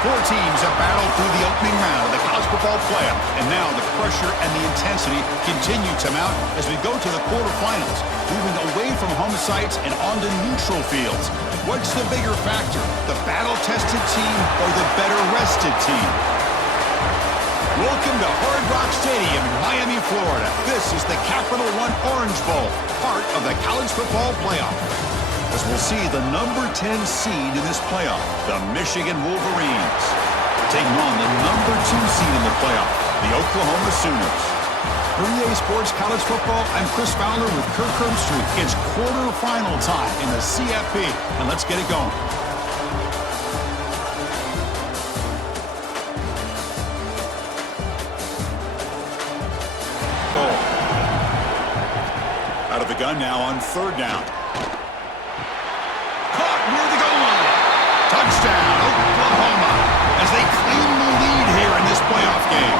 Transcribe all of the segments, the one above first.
Four teams have battled through the opening round of the college football playoff, and now the pressure and the intensity continue to mount as we go to the quarterfinals, moving away from home sites and onto neutral fields. What's the bigger factor, the battle-tested team or the better-rested team? Welcome to Hard Rock Stadium in Miami, Florida. This is the Capital One Orange Bowl, part of the college football playoff. As we'll see the number 10 seed in this playoff, the Michigan Wolverines, taking on the number 2 seed in the playoff, the Oklahoma Sooners. For EA Sports College Football, I'm Chris Fowler with Kirk Herbstreit. It's quarterfinal time in the CFP, and let's get it going. Out of the gun now on third down. Near the goal line. Touchdown, Oklahoma, as they claim the lead here in this playoff game.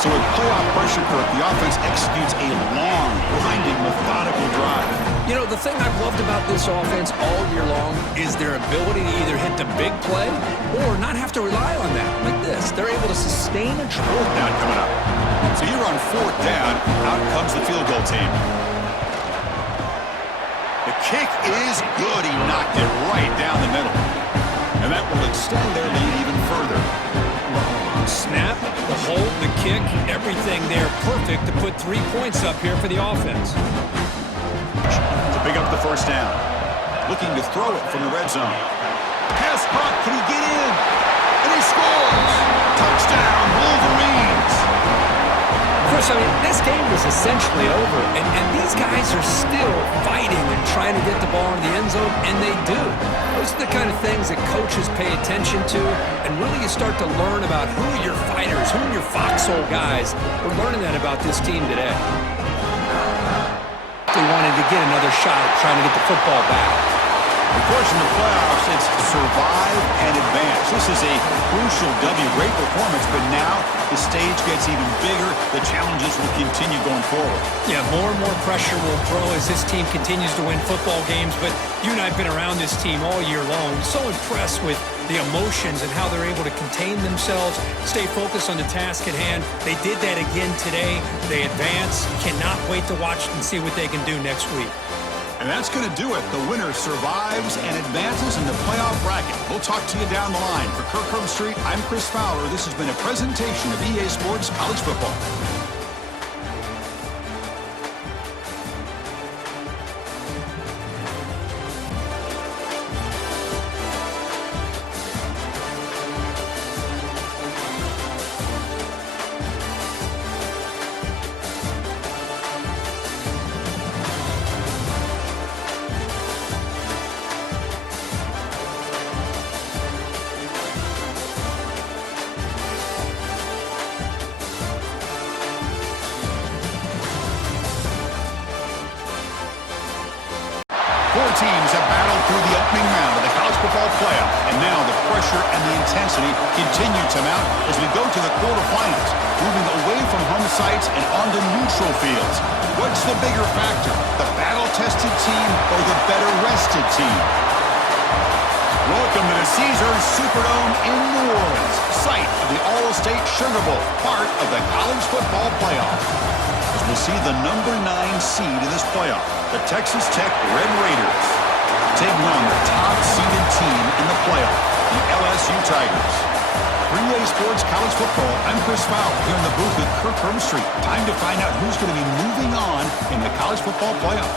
So with playoff pressure, Kirk, the offense executes a long, grinding, methodical drive. You know, the thing I've loved about this offense all year long is their ability to either hit the big play or not have to rely on that. Like this, they're able to sustain a drive. Fourth down coming up. So you're on fourth down. Out comes the field goal team. The kick is good. He knocked it right down the middle. And that will extend their lead even further. Snap, the hold, the kick, everything there perfect to put 3 points up here for the offense. To pick up the first down. Looking to throw it from the red zone. Pass caught. Can he get in? And he scores! Touchdown, Wolverines! Chris, I mean, this game was essentially over, and these guys are still fighting and trying to get the ball in the end zone, and they do. Those are the kind of things that coaches pay attention to, and really you start to learn about who are your fighters, who are your foxhole guys. We're learning that about this team today. They wanted to get another shot at trying to get the football back. Of course, in the playoffs, it's survive and advance. This is a crucial W. Great performance, but now the stage gets even bigger. The challenges will continue going forward. Yeah, more and more pressure will grow as this team continues to win football games, but you and I have been around this team all year long. So impressed with the emotions and how they're able to contain themselves, stay focused on the task at hand. They did that again today. They advance. Cannot wait to watch and see what they can do next week. And that's going to do it. The winner survives and advances in the playoff bracket. We'll talk to you down the line. For Kirk Herbstreit, I'm Chris Fowler. This has been a presentation of EA Sports College Football. Four teams have battled through the opening round of the college football playoff, and now the pressure and the intensity continue to mount as we go to the quarterfinals, moving away from home sites and onto neutral fields. What's the bigger factor, the battle-tested team or the better-rested team? Welcome to the Caesars Superdome in New Orleans, site of the All-State Sugar Bowl, part of the college football playoff. As we'll see the number 9 seed in this playoff, the Texas Tech Red Raiders, taking on the top-seeded team in the playoff, the LSU Tigers. For EA Sports College Football, I'm Chris Fowler here in the booth with Kirk Herbstreit. Time to find out who's going to be moving on in the college football playoff.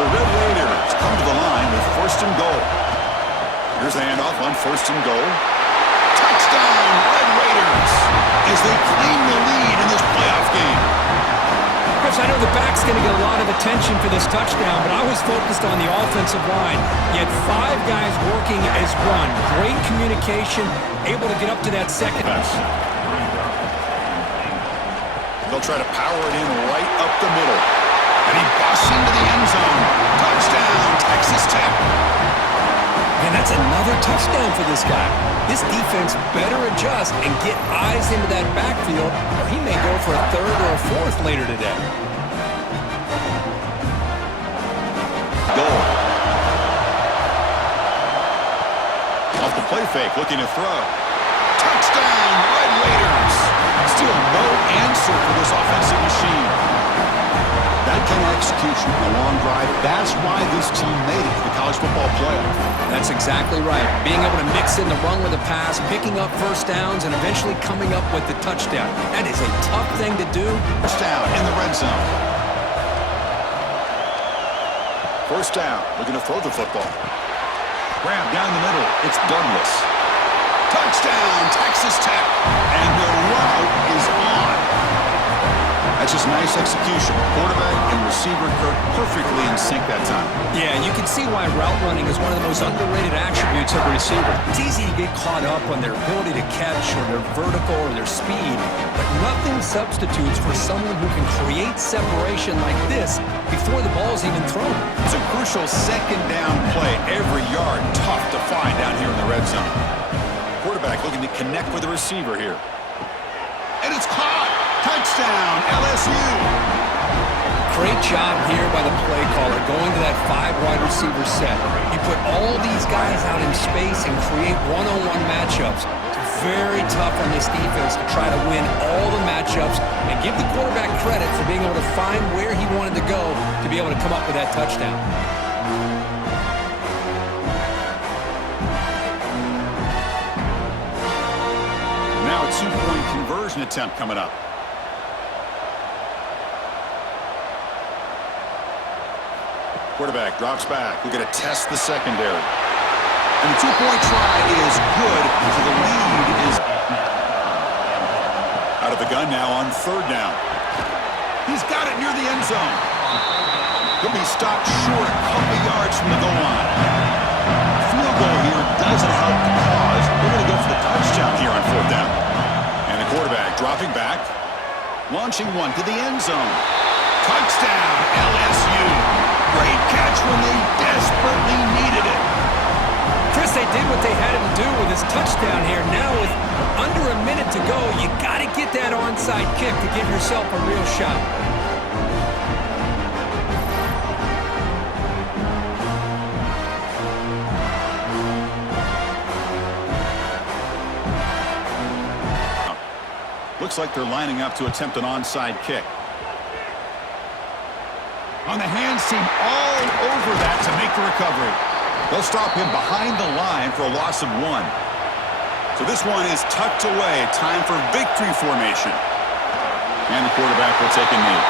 The Red Raiders come to the line with first and goal. Here's the handoff on first and goal. Touchdown, Red Raiders, as they claim the lead in this playoff game. Chris, I know the back's going to get a lot of attention for this touchdown, but I was focused on the offensive line. You had 5 guys working as one. Great communication, able to get up to that second. They'll try to power it in right up the middle. And he busts into the end zone. Touchdown, Texas Tech. And that's another touchdown for this guy. This defense better adjust and get eyes into that backfield, or he may go for a 3rd or a 4th later today. Play fake, looking to throw. Touchdown, Red Raiders. Still no answer for this offensive machine. That kind of execution in a long drive, that's why this team made it to the college football playoff. That's exactly right. Being able to mix in the run with the pass, picking up first downs, and eventually coming up with the touchdown. That is a tough thing to do. First down in the red zone. First down, looking to throw the football. Grab down the middle. It's Douglas. Touchdown, Texas Tech. And the route is on. That's just nice execution. Quarterback and receiver perfectly in sync that time. Yeah, you can see why route running is one of the most underrated attributes of a receiver. It's easy to get caught up on their ability to catch or their vertical or their speed, but nothing substitutes for someone who can create separation like this before the ball's even thrown. It's a crucial second down play. Every yard tough to find down here in the red zone. Quarterback looking to connect with the receiver here. And it's caught. Touchdown, LSU. Great job here by the play caller going to that 5-wide receiver set. You put all these guys out in space and create one-on-one matchups. It's very tough on this defense to try to win all the matchups and give the quarterback credit for being able to find where he wanted to go to be able to come up with that touchdown. Now a two-point conversion attempt coming up. Quarterback drops back. We're going to test the secondary. And the two-point try is good, so the lead is out of the gun now on third down. He's got it near the end zone. He'll be stopped short a couple yards from the goal line. Field goal here doesn't help the cause. We're going to go for the touchdown here on fourth down. And the quarterback dropping back, launching one to the end zone. Touchdown, LSU. Great catch when they desperately needed it. Chris, they did what they had to do with his touchdown here. Now with under a minute to go, you got to get that onside kick to give yourself a real shot. Looks like they're lining up to attempt an onside kick. On the hands team all over that to make the recovery. They'll stop him behind the line for a loss of 1. So this one is tucked away. Time for victory formation. And the quarterback will take a knee.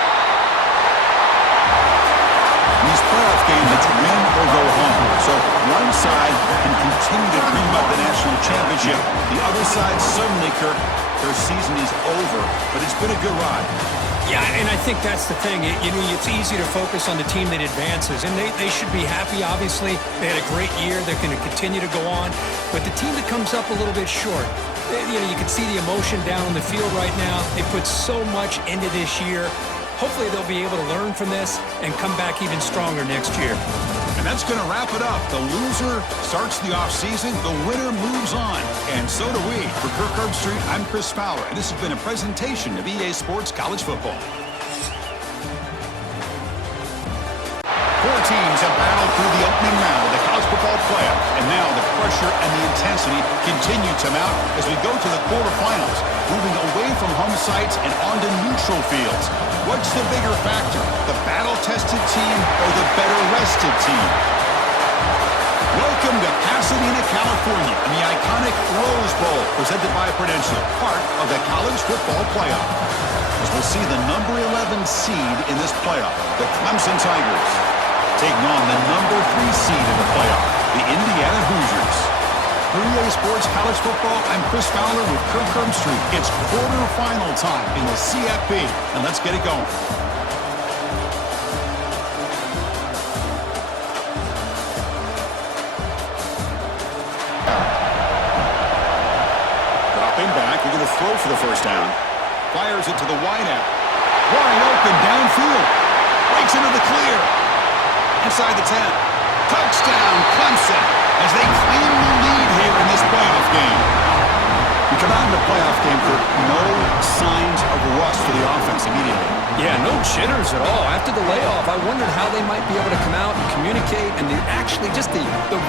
In these playoff games, it's win or go home. So one side can continue to dream up the national championship. The other side suddenly, Kirk, their season is over. But it's been a good ride. Yeah, and I think that's the thing. It's easy to focus on the team that advances, and they should be happy, obviously. They had a great year. They're going to continue to go on. But the team that comes up a little bit short, you can see the emotion down on the field right now. They put so much into this year. Hopefully they'll be able to learn from this and come back even stronger next year. And that's going to wrap it up. The loser starts the offseason. The winner moves on. And so do we. For Kirk Herbstreit, I'm Chris Fowler, and this has been a presentation of EA Sports College Football. 4 teams have battled through the opening round of the college football playoff, and now the pressure and the intensity continue to mount as we go to the quarterfinals, moving away from home sites and onto neutral fields. What's the bigger factor, the battle-tested team or the better-rested team? Welcome to Pasadena, California, and the iconic Rose Bowl, presented by Prudential, part of the college football playoff. As we'll see the number 11 seed in this playoff, the Clemson Tigers, taking on the number 3 seed in the playoff, the Indiana Hoosiers. For EA Sports College Football, I'm Chris Fowler with Kirk Herbstreit. It's quarterfinal time in the CFP, and let's get it going. Dropping back, we're going to throw for the first down. Fires it to the wideout. Wide open downfield. Breaks into the clear. Inside the 10. Touchdown, Clemson, as they claim the lead here in this playoff game. You come out in the playoff game, Kirk, no signs of rust for the offense immediately. Yeah, no jitters at all. After the layoff, I wondered how they might be able to come out and communicate and actually just the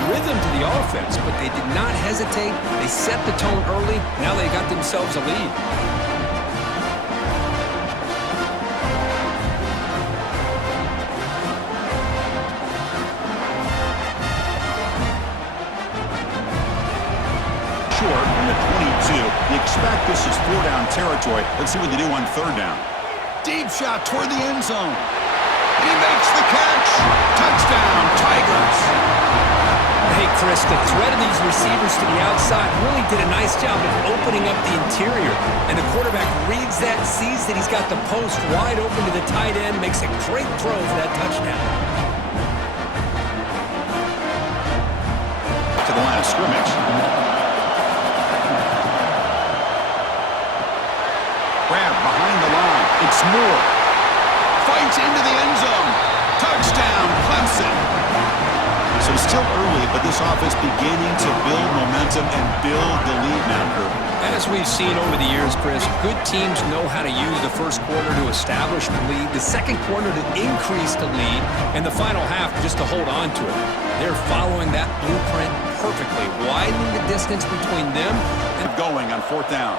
rhythm to the offense. But they did not hesitate. They set the tone early. Now they got themselves a lead. Short from the 22. You expect this is 4-down territory. Let's see what they do on 3rd down. Deep shot toward the end zone. And he makes the catch. Touchdown, Tigers. Hey, Chris, the threat of these receivers to the outside really did a nice job of opening up the interior. And the quarterback reads that, sees that he's got the post wide open to the tight end, makes a great throw for that touchdown. To the line of scrimmage. Grab behind the line. It's Moore. Fights into the end zone. Touchdown, Clemson. So it's still early, but this offense beginning to build momentum and build the lead now, Kirk. As we've seen over the years, Chris, good teams know how to use the first quarter to establish the lead, the second quarter to increase the lead, and the final half just to hold on to it. They're following that blueprint perfectly, widening the distance between them and going on 4th down.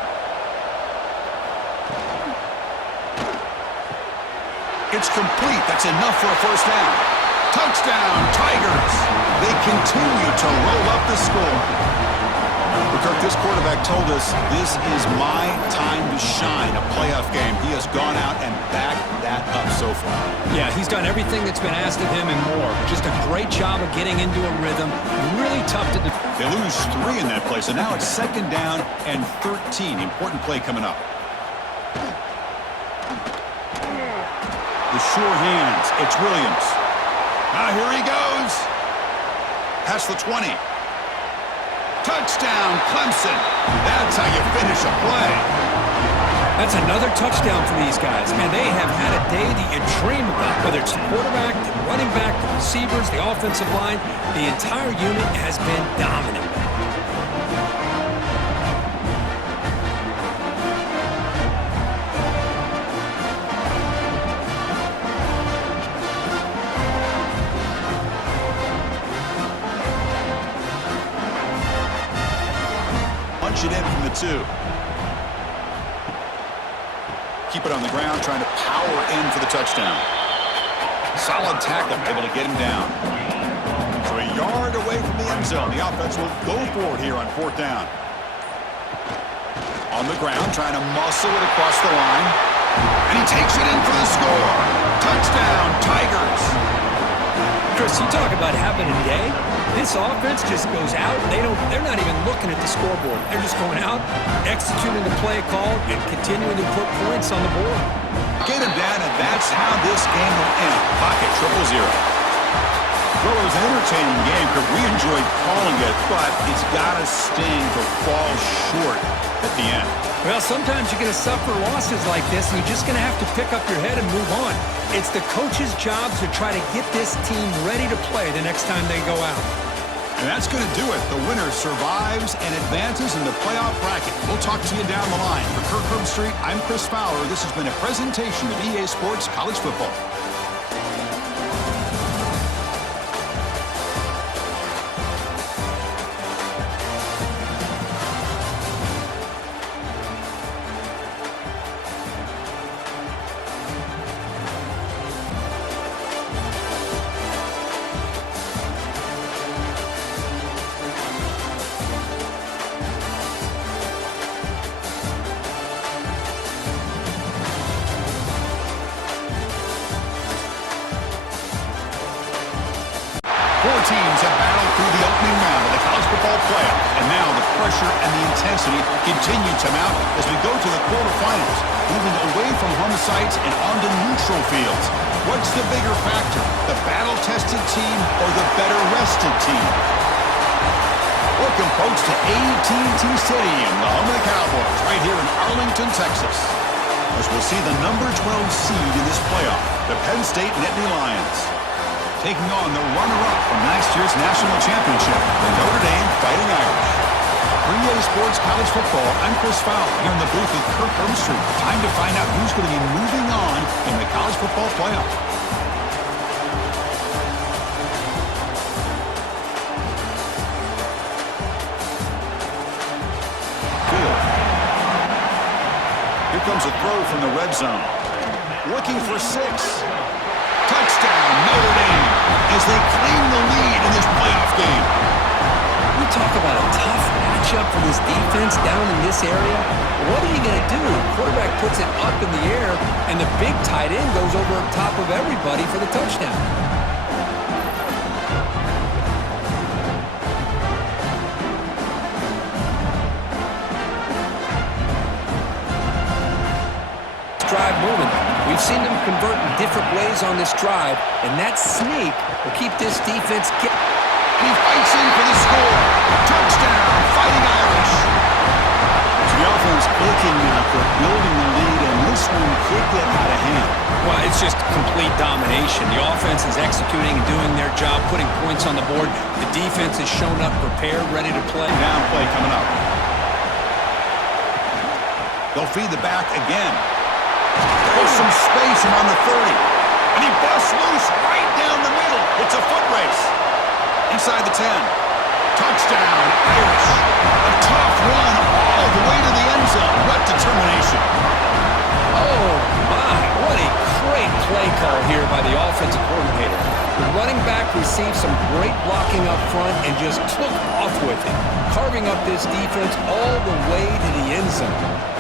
It's complete. That's enough for a 1st down. Touchdown, Tigers. They continue to roll up the score. But Kirk, this quarterback told us this is my time to shine, a playoff game. He has gone out and backed that up so far. Yeah, he's done everything that's been asked of him and more. Just a great job of getting into a rhythm. Really tough to defend. They lose 3 in that play, so now it's 2nd down and 13. Important play coming up. The sure hands. It's Williams. Now here he goes. Past the 20. Touchdown, Clemson. That's how you finish a play. That's another touchdown for these guys. Man, they have had a day that you dream about. Whether it's the quarterback, the running back, the receivers, the offensive line, the entire unit has been dominant. It in from the 2. Keep it on the ground, trying to power in for the touchdown. Solid tackle, able to get him down. So a yard away from the end zone. The offense will go forward here on 4th down. On the ground, trying to muscle it across the line. And he takes it in for the score. Touchdown, Tigers. Chris, you talk about having a day. This offense just goes out. They're not even looking at the scoreboard. They're just going out, executing the play call, and continuing to put points on the board. Get him down, and that's how this game will end. Pocket 0-0. Well, it was an entertaining game, because we enjoyed calling it, but it's got to sting to fall short at the end. Well, sometimes you're going to suffer losses like this, and you're just going to have to pick up your head and move on. It's the coach's job to try to get this team ready to play the next time they go out. And that's going to do it. The winner survives and advances in the playoff bracket. We'll talk to you down the line. For Kirk Herbstreit, I'm Chris Fowler. This has been a presentation of EA Sports College Football. Four teams have battled through the opening round of the college football playoff, and now the pressure and the intensity continue to mount as we go to the quarterfinals, moving away from home sites and onto neutral fields. What's the bigger factor, the battle-tested team or the better-rested team? Welcome, folks, to AT&T Stadium, the home of the Cowboys, right here in Arlington, Texas, as we'll see the number 12 seed in this playoff, the Penn State Nittany Lions, taking on the runner-up from last year's national championship, the Notre Dame Fighting Irish. For EA Sports College Football, I'm Chris Fowler here in the booth with Kirk Herbstreit. Time to find out who's going to be moving on in the college football playoff. Field. Here comes a throw from the red zone. Looking for 6. Touchdown, Notre Dame, as they claim the lead in this playoff game. We talk about a tough matchup for this defense down in this area. What are you going to do? The quarterback puts it up in the air, and the big tight end goes over top of everybody for the touchdown. Drive moving. We've seen them convert in different ways on this drive, and that sneak will keep this defense. He fights in for the score. Touchdown, Fighting Irish. So the offense clicking now for building the lead, and this one could get out of hand. Well, it's just complete domination. The offense is executing and doing their job, putting points on the board. The defense has shown up prepared, ready to play. Down play coming up. They'll feed the back again. There's some space around the 30. And he busts loose right down the middle. It's a foot race. Inside the 10. Touchdown, Irish. A tough run all the way to the end zone. What determination. Oh, my. What a great play call here by the offensive coordinator. The running back received some great blocking up front and just took off with it, carving up this defense all the way to the end zone.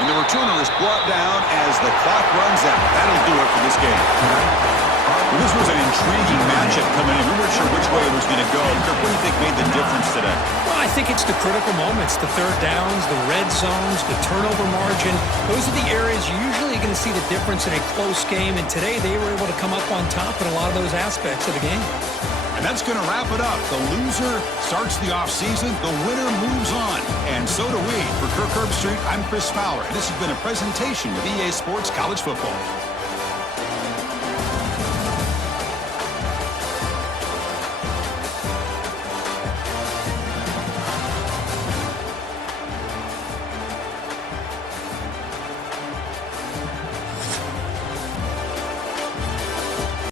And the returner is brought down as the clock runs out. That'll do it for this game. Well, this was an intriguing matchup coming in. We weren't sure which way it was going to go. Kirk, what do you think made the difference today? Well, I think it's the critical moments, the third downs, the red zones, the turnover margin. Those are the areas you're usually going to see the difference in a close game. And today they were able to come up on top in a lot of those aspects of the game. And that's going to wrap it up. The loser starts the offseason. The winner moves on. And so do we. For Kirk Herbstreit, I'm Chris Fowler. And this has been a presentation of EA Sports College Football.